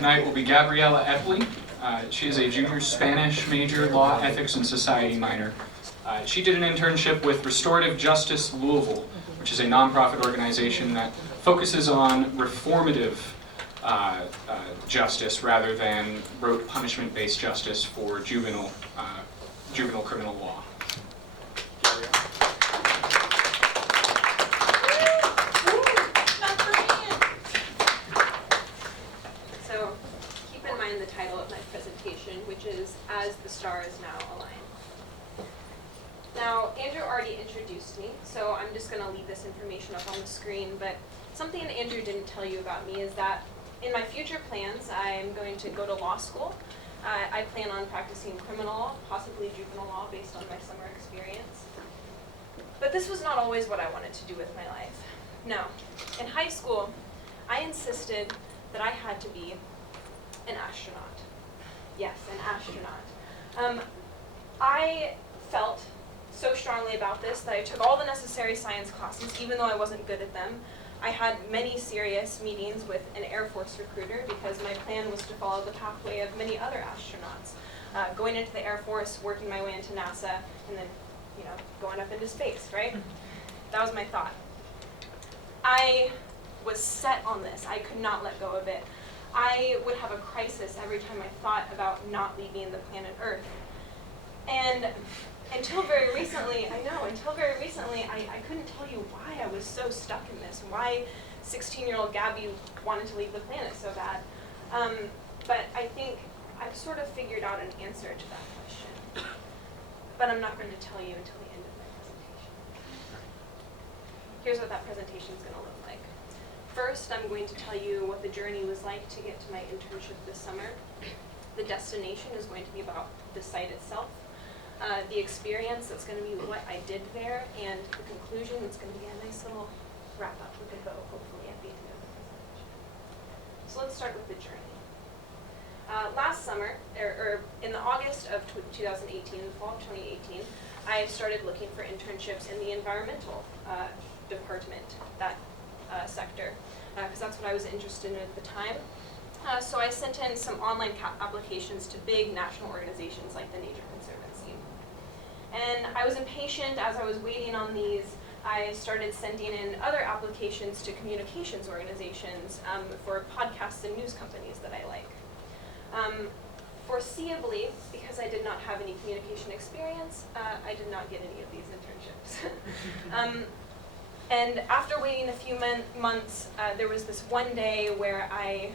Tonight will be Gabriella Epley. She is a junior Spanish major, law, ethics, and society minor. She did an internship with Restorative Justice Louisville, which is a nonprofit organization that focuses on reformative justice rather than rote punishment-based justice for juvenile criminal law. So keep in mind the title of my presentation, which is As the Stars Now Align. Now, Andrew already introduced me, so I'm just going to leave this information up on the screen, but something Andrew didn't tell you about me is that in my future plans, I'm going to go to law school. I plan on practicing criminal law, possibly juvenile law, based on my summer experience. But this was not always what I wanted to do with my life. No. In high school, I insisted that I had to be an astronaut. Yes, an astronaut. I felt so strongly about this that I took all the necessary science classes, even though I wasn't good at them. I had many serious meetings with an Air Force recruiter because my plan was to follow the pathway of many other astronauts, going into the Air Force, working my way into NASA, and then, going up into space, right? That was my thought. I was set on this. I could not let go of it. I would have a crisis every time I thought about not leaving the planet Earth. And until very recently, I couldn't tell you why I was so stuck in this, why 16-year-old Gabby wanted to leave the planet so bad. But I think I've sort of figured out an answer to that question. But I'm not going to tell you until the end of my presentation. Here's what that presentation is going to look like. First, I'm going to tell you what the journey was like to get to my internship this summer. The destination is going to be about the site itself. The experience, that's going to be what I did there, and the conclusion, that's going to be a nice little wrap-up with a bow, hopefully, at the end of the presentation. So let's start with the journey. Last summer, or in the August of 2018, the fall of 2018, I started looking for internships in the environmental department, that sector, because that's what I was interested in at the time. So I sent in some online applications to big national organizations like the Nature Conservancy. And I was impatient as I was waiting on these. I started sending in other applications to communications organizations for podcasts and news companies that I like. Foreseeably, because I did not have any communication experience, I did not get any of these internships. And after waiting a few months, there was this one day where I,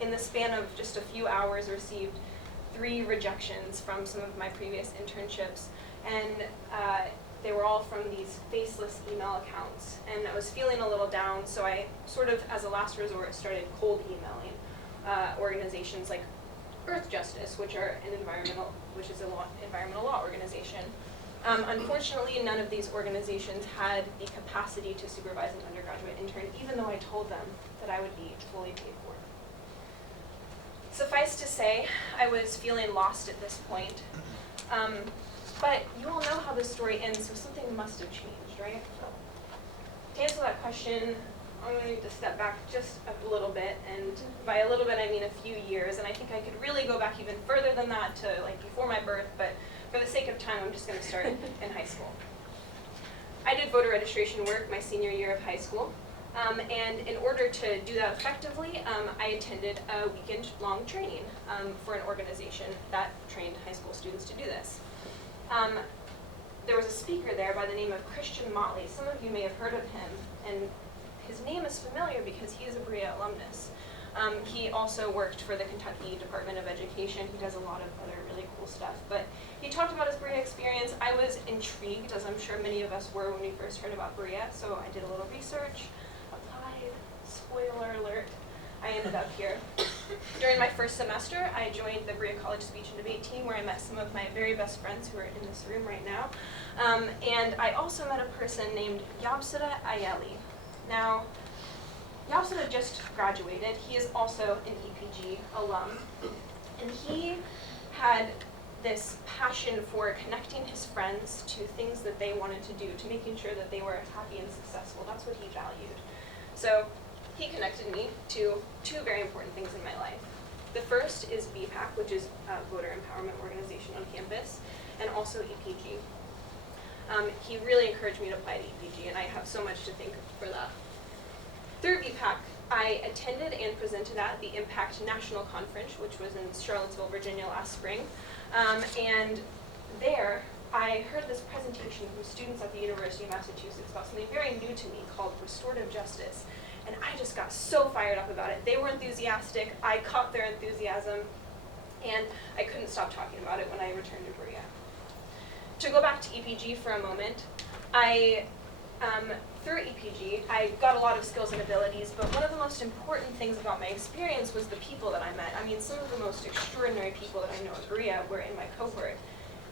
in the span of just a few hours, received 3 rejections from some of my previous internships. And they were all from these faceless email accounts. And I was feeling a little down, so I sort of, as a last resort, started cold emailing organizations like Earth Justice, which is an environmental law organization. Unfortunately, none of these organizations had the capacity to supervise an undergraduate intern, even though I told them that I would be fully paid for. Suffice to say, I was feeling lost at this point. But you all know how this story ends, so something must have changed, right? To answer that question, I'm going to need to step back just a little bit, and by a little bit I mean a few years, and I think I could really go back even further than that to like before my birth, but for the sake of time I'm just going to start in high school. I did voter registration work my senior year of high school, and in order to do that effectively, I attended a weekend-long training for an organization that trained high school students to do this. There was a speaker there by the name of Christian Motley. Some of you may have heard of him, and his name is familiar because he is a Berea alumnus. He also worked for the Kentucky Department of Education. He does a lot of other really cool stuff. But he talked about his Berea experience. I was intrigued, as I'm sure many of us were when we first heard about Berea, so I did a little research, applied, spoiler alert, I ended up here. During my first semester, I joined the Berea College Speech and Debate team, where I met some of my very best friends who are in this room right now. And I also met a person named Yabsada Ayeli. Now, Yabsada just graduated. He is also an EPG alum. And he had this passion for connecting his friends to things that they wanted to do, to making sure that they were happy and successful. That's what he valued. So he connected me to 2 very important things in my life. first is BPAC, which is a voter empowerment organization on campus, and also EPG. He really encouraged me to apply to EPG, and I have so much to thank for that. Through BPAC, I attended and presented at the Impact National Conference, which was in Charlottesville, Virginia last spring. And there, I heard this presentation from students at the University of Massachusetts about something very new to me called restorative justice. And I just got so fired up about it. They were enthusiastic, I caught their enthusiasm, and I couldn't stop talking about it when I returned to Berea. To go back to EPG for a moment, through EPG, I got a lot of skills and abilities, but one of the most important things about my experience was the people that I met. I mean, some of the most extraordinary people that I know at Berea were in my cohort.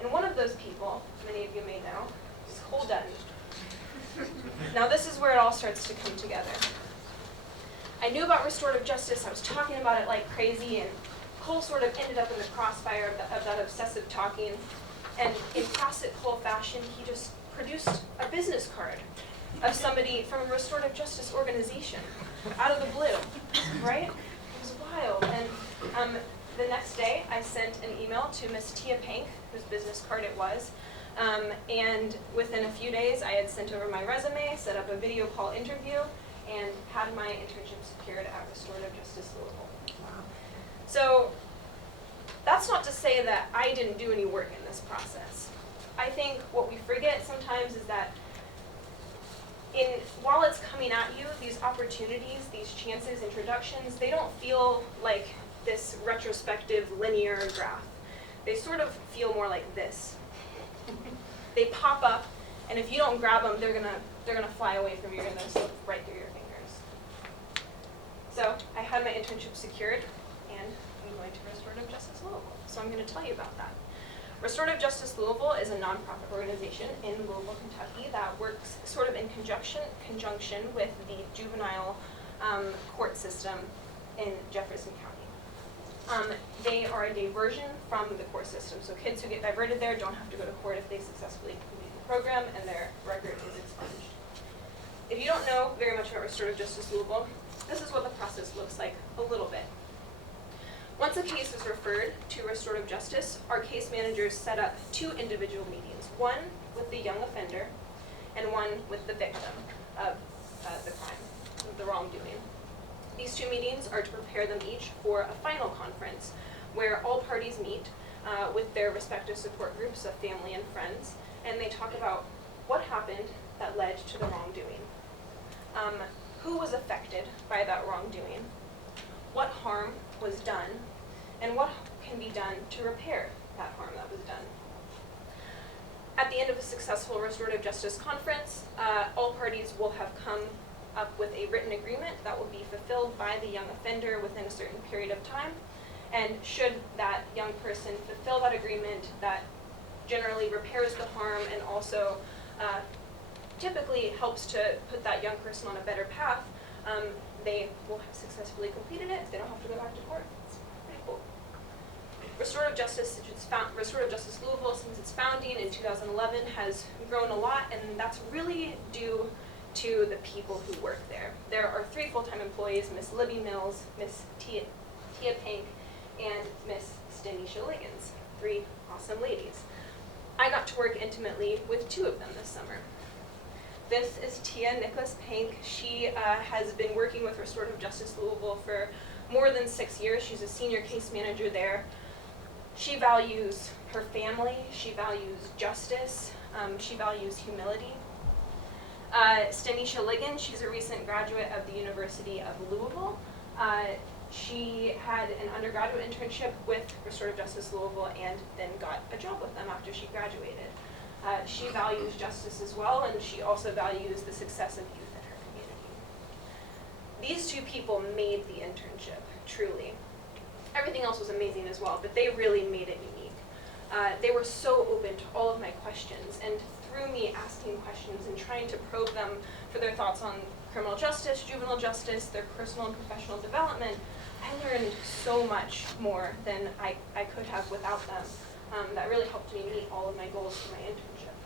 And one of those people, many of you may know, is Cole Dutton. Now this is where it all starts to come together. I knew about restorative justice, I was talking about it like crazy, and Cole sort of ended up in the crossfire of that obsessive talking. And in classic Cole fashion, he just produced a business card of somebody from a restorative justice organization out of the blue, right? It was wild. And the next day, I sent an email to Miss Tia Pank, whose business card it was. And within a few days, I had sent over my resume, set up a video call interview, and had my internship secured at Restorative Justice Louisville. So that's not to say that I didn't do any work in this process. I think what we forget sometimes is that while it's coming at you, these opportunities, these chances, introductions, they don't feel like this retrospective linear graph. They sort of feel more like this. They pop up, and if you don't grab them, they're gonna fly away from you. You're gonna slip right through your fingers. So I had my internship secured, and I'm going to Restorative Justice Louisville. So I'm going to tell you about that. Restorative Justice Louisville is a nonprofit organization in Louisville, Kentucky that works sort of in conjunction with the juvenile court system in Jefferson County. They are a diversion from the court system, so kids who get diverted there don't have to go to court if they successfully complete the program and their record is expunged. If you don't know very much about Restorative Justice Louisville, this is what the process looks like a little bit. Once a case is referred to restorative justice, our case managers set up 2 individual meetings, one with the young offender and one with the victim of the crime, of the wrongdoing. These 2 meetings are to prepare them each for a final conference where all parties meet with their respective support groups of family and friends, and they talk about what happened that led to the wrongdoing. Who was affected by that wrongdoing? What harm was done, and what can be done to repair that harm that was done. At the end of a successful restorative justice conference, all parties will have come up with a written agreement that will be fulfilled by the young offender within a certain period of time, and should that young person fulfill that agreement, that generally repairs the harm and also typically helps to put that young person on a better path, they will have successfully completed it. They don't have to go back to court. It's pretty cool. Restorative Justice Louisville, since its founding in 2011, has grown a lot, and that's really due to the people who work there. There are 3 full-time employees, Miss Libby Mills, Miss Tia Pank, and Miss Stanisha Liggins, 3 awesome ladies. I got to work intimately with 2 of them this summer. This is Tia Nicholas Pank. She has been working with Restorative Justice Louisville for more than 6 years. She's a senior case manager there. She values her family, she values justice, she values humility. Stanisha Liggins, she's a recent graduate of the University of Louisville. She had an undergraduate internship with Restorative Justice Louisville and then got a job with them after she graduated. She values justice as well, and she also values the success of youth in her community. These 2 people made the internship, truly. Everything else was amazing as well, but they really made it unique. They were so open to all of my questions, and through me asking questions and trying to probe them for their thoughts on criminal justice, juvenile justice, their personal and professional development, I learned so much more than I could have without them. That really helped me meet all of my goals for my internship.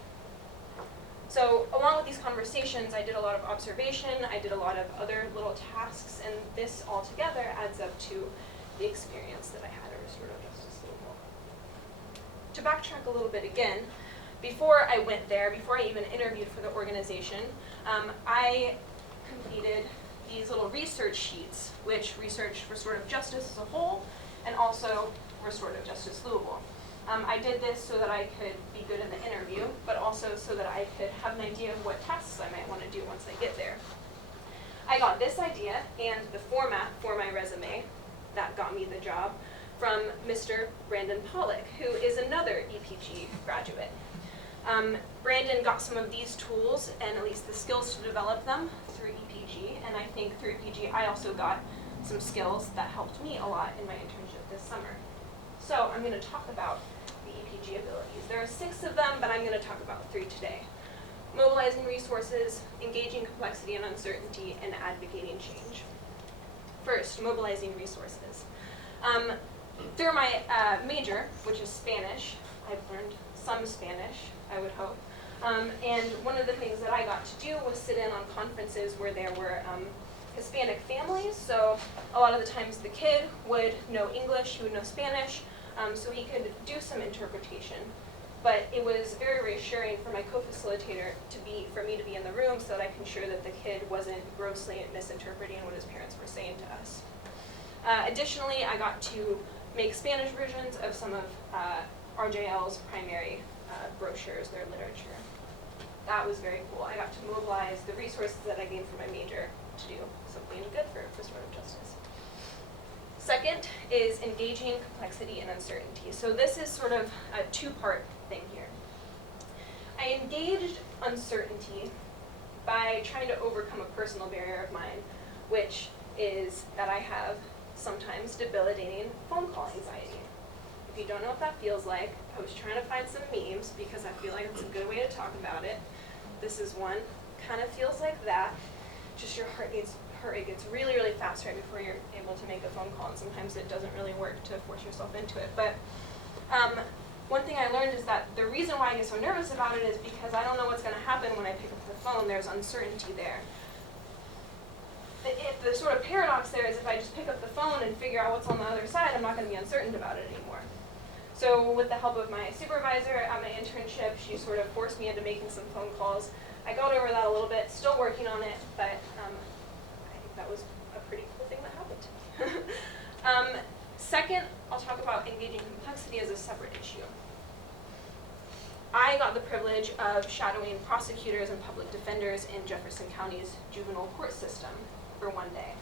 So along with these conversations, I did a lot of observation, I did a lot of other little tasks, and this all together adds up to the experience that I had at Restorative Justice Louisville. To backtrack a little bit again, before I went there, before I even interviewed for the organization, I completed these little research sheets, which researched restorative justice as a whole, and also Restorative Justice Louisville. I did this so that I could be good in the interview, but also so that I could have an idea of what tasks I might want to do once I get there. I got this idea and the format for my resume that got me the job from Mr. Brandon Pollock, who is another EPG graduate. Brandon got some of these tools and at least the skills to develop them through EPG, and I think through EPG I also got some skills that helped me a lot in my internship this summer. So I'm going to talk about the EPG abilities. There are 6 of them, but I'm going to talk about 3 today. Mobilizing resources, engaging complexity and uncertainty, and advocating change. First, mobilizing resources. Through my major, which is Spanish, I've learned some Spanish, I would hope. And one of the things that I got to do was sit in on conferences where there were Hispanic families. So a lot of the times the kid would know English, he would know Spanish, so he could do some interpretation. But it was very reassuring for my co-facilitator for me to be in the room so that I can ensure that the kid wasn't grossly misinterpreting what his parents were saying to us. Additionally, I got to make Spanish versions of some of RJL's primary brochures, their literature. That was very cool. I got to mobilize the resources that I gained from my major to do something good for restorative justice. Second is engaging complexity and uncertainty. So this is sort of a 2-part thing here. I engaged uncertainty by trying to overcome a personal barrier of mine, which is that I have sometimes debilitating phone call anxiety. If you don't know what that feels like, I was trying to find some memes because I feel like it's a good way to talk about it. This is one, kind of feels like that. Just your heart rate gets really, really fast right before you're able to make a phone call, and sometimes it doesn't really work to force yourself into it. But one thing I learned is that the reason why I get so nervous about it is because I don't know what's going to happen when I pick up the phone. There's uncertainty there. The sort of paradox there is if I just pick up the phone and figure out what's on the other side, I'm not going to be uncertain about it anymore. So with the help of my supervisor at my internship, she sort of forced me into making some phone calls. I got over that a little bit, still working on it, but I think that was a pretty cool thing that happened. Second, I'll talk about engaging complexity as a separate issue. I got the privilege of shadowing prosecutors and public defenders in Jefferson County's juvenile court system for one day.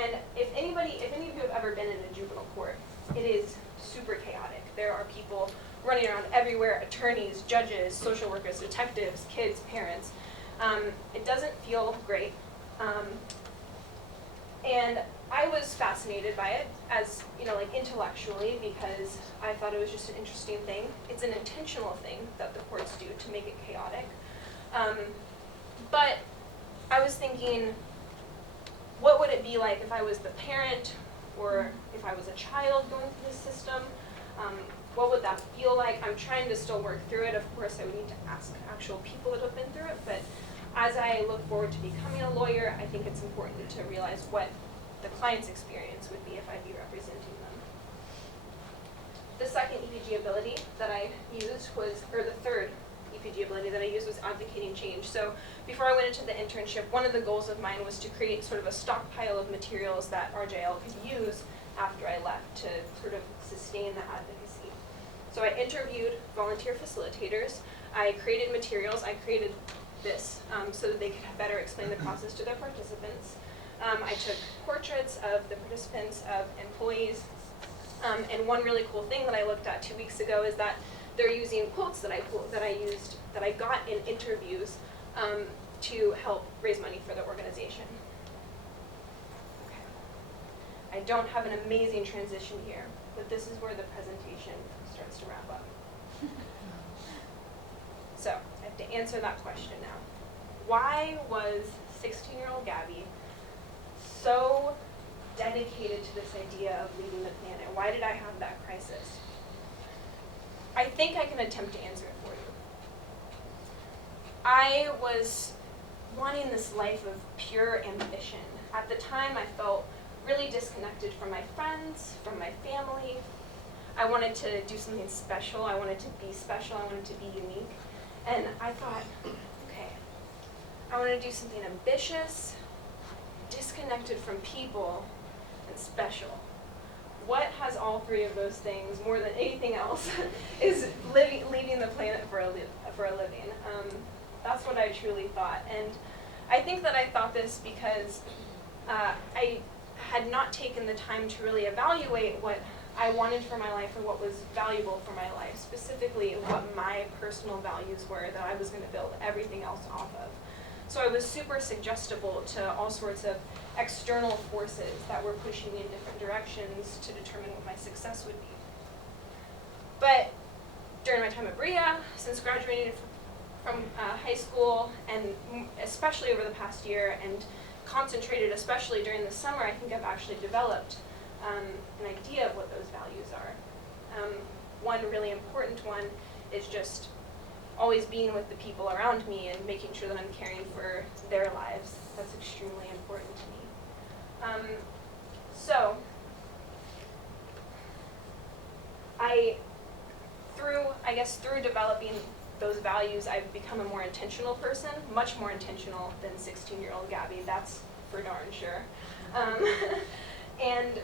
And if any of you have ever been in a juvenile court, it is super chaotic. There are people running around everywhere, attorneys, judges, social workers, detectives, kids, parents. It doesn't feel great. And I was fascinated by it as, like intellectually, because I thought it was just an interesting thing. It's an intentional thing that the courts do to make it chaotic. But I was thinking, what would it be like if I was the parent or if I was a child going through this system? What would that feel like? I'm trying to still work through it. Of course, I would need to ask actual people that have been through it, but as I look forward to becoming a lawyer, I think it's important to realize what the client's experience would be if I'd be representing them. The second EPG ability that I used the third EPG ability that I used was advocating change. So before I went into the internship, one of the goals of mine was to create sort of a stockpile of materials that RJL could use after I left to sort of sustain the advocacy. So I interviewed volunteer facilitators, I created materials, I created this so that they could better explain the process to their participants. I took portraits of the participants, of employees, and one really cool thing that I looked at 2 weeks ago is that they're using quotes that I got in interviews to help raise money for the organization. Okay. I don't have an amazing transition here, but this is where the presentation starts to wrap up. So I have to answer that question now. Why was 16-year-old Gabby so dedicated to this idea of leaving the planet? Why did I have that crisis? I think I can attempt to answer it for you. I was wanting this life of pure ambition. At the time, I felt really disconnected from my friends, from my family. I wanted to do something special. I wanted to be special. I wanted to be unique. And I thought, okay, I want to do something ambitious, disconnected from people, and special. What has all three of those things more than anything else is leaving the planet for a living. That's what I truly thought. And I think that I thought this because I had not taken the time to really evaluate what I wanted for my life or what was valuable for my life, specifically what my personal values were that I was going to build everything else off of. So I was super suggestible to all sorts of external forces that were pushing me in different directions to determine what my success would be. But during my time at Bria, since graduating from high school, and especially over the past year, and concentrated especially during the summer, I think I've actually developed an idea of what those values are. One really important one is just always being with the people around me and making sure that I'm caring for their lives. That's extremely important to me. So, through developing those values, I've become a more intentional person, much more intentional than 16-year-old Gabby, that's for darn sure. And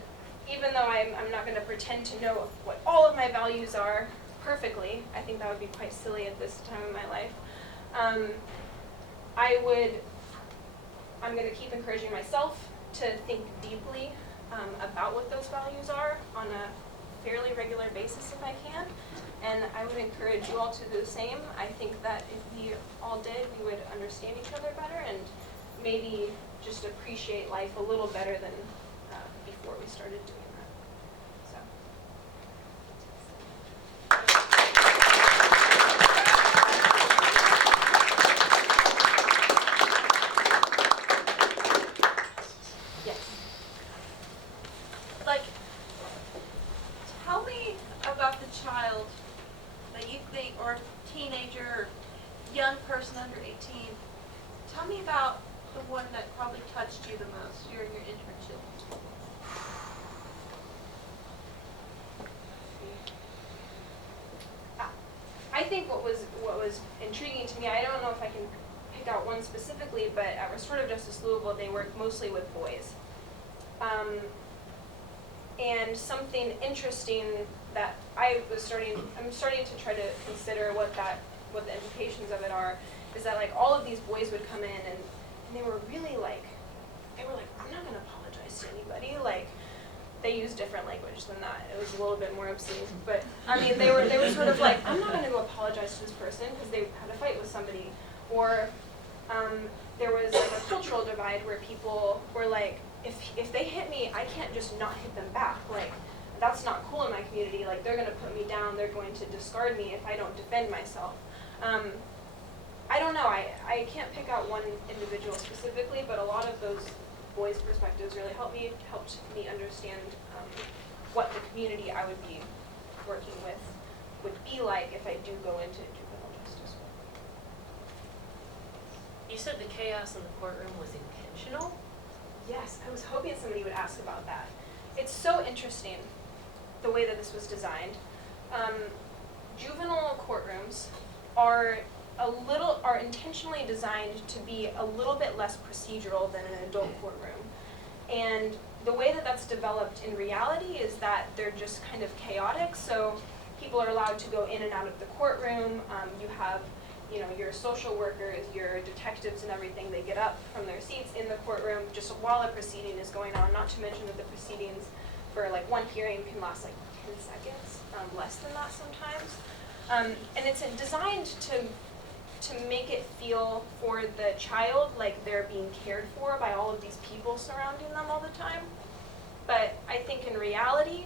even though I'm not going to pretend to know what all of my values are perfectly, I think that would be quite silly at this time in my life, I'm going to keep encouraging myself to think deeply about what those values are on a fairly regular basis if I can. And I would encourage you all to do the same. I think that if we all did, we would understand each other better and maybe just appreciate life a little better than before we started doing that. So. Yes. Like, tell me about the child that you think, or teenager, or young person under 18. Tell me about the one that probably touched you the most during your internship. I think what was intriguing to me, I don't know if I can pick out one specifically, but at Restorative Justice Louisville, they work mostly with boys. And something interesting that I'm starting to try to consider what the implications of it are, is that like all of these boys would come in and they were really like, I'm not gonna apologize to anybody. Like, they used different language than that. It was a little bit more obscene, but I mean, they were sort of like, I'm not gonna go apologize to this person because they had a fight with somebody, or there was like a cultural divide where people were like, if they hit me, I can't just not hit them back. Like, that's not cool in my community. Like, they're gonna put me down. They're going to discard me if I don't defend myself. I don't know. I can't pick out one individual specifically, but a lot of those boys' perspectives really helped me understand what the community I would be working with would be like if I do go into juvenile justice. You said the chaos in the courtroom was intentional? Yes, I was hoping somebody would ask about that. It's so interesting the way that this was designed. Juvenile courtrooms are intentionally designed to be a little bit less procedural than an adult courtroom. And the way that that's developed in reality is that they're just kind of chaotic. So people are allowed to go in and out of the courtroom. You have, your social workers, your detectives and everything, they get up from their seats in the courtroom just while a proceeding is going on, not to mention that the proceedings for like one hearing can last like 10 seconds, less than that sometimes. And it's designed to make it feel for the child like they're being cared for by all of these people surrounding them all the time. But I think in reality,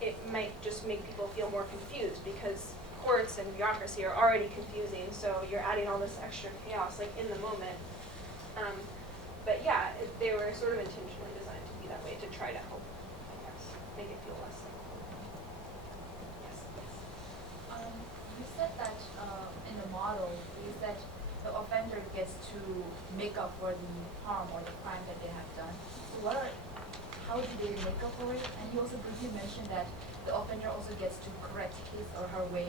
it might just make people feel more confused because courts and bureaucracy are already confusing, so you're adding all this extra chaos like in the moment. But yeah, they were sort of intentionally designed to be that way to try to help, I guess, make it feel less like. Yes. You said that in the model, you said the offender gets to make up for the harm or the crime that they have done. What are how do they make up for it? And he also briefly mentioned that the offender also gets to correct his or her way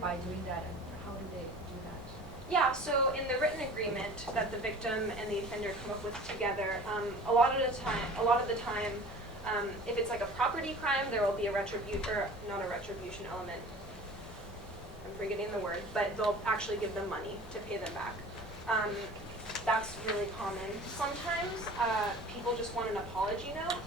by doing that, and how do they do that? Yeah, so in the written agreement that the victim and the offender come up with together, a lot of the time, if it's like a property crime, there will be a not a retribution element. I'm forgetting the word, but they'll actually give them money to pay them back. That's really common. Sometimes people just want an apology note.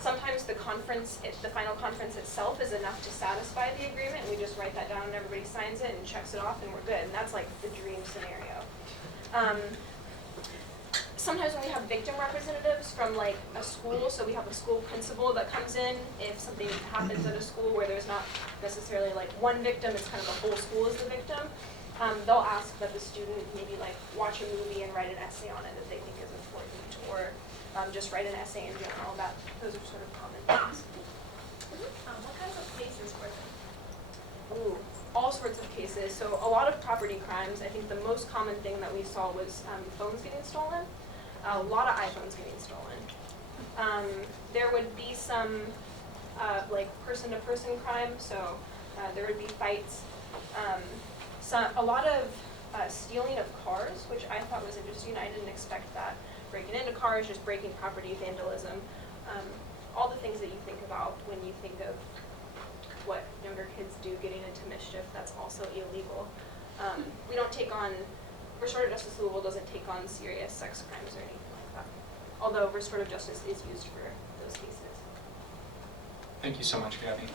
Sometimes the final conference itself is enough to satisfy the agreement. We just write that down and everybody signs it and checks it off and we're good. And that's like the dream scenario. Sometimes when we have victim representatives from like a school, so we have a school principal that comes in if something happens at a school where there's not necessarily like one victim, it's kind of the whole school is the victim. They'll ask that the student maybe like watch a movie and write an essay on it that they think is important, or just write an essay in general. Those are sort of common things. What kinds of cases were there? Ooh, all sorts of cases. So a lot of property crimes. I think the most common thing that we saw was phones getting stolen. A lot of iPhones getting stolen. There would be some like person-to-person crime. So there would be fights. A lot of stealing of cars, which I thought was interesting. I didn't expect that. Breaking into cars, just breaking property, vandalism, all the things that you think about when you think of what younger kids do getting into mischief, that's also illegal. We don't take on, Restorative Justice Louisville doesn't take on serious sex crimes or anything like that. Although restorative justice is used for those cases. Thank you so much, Gabby.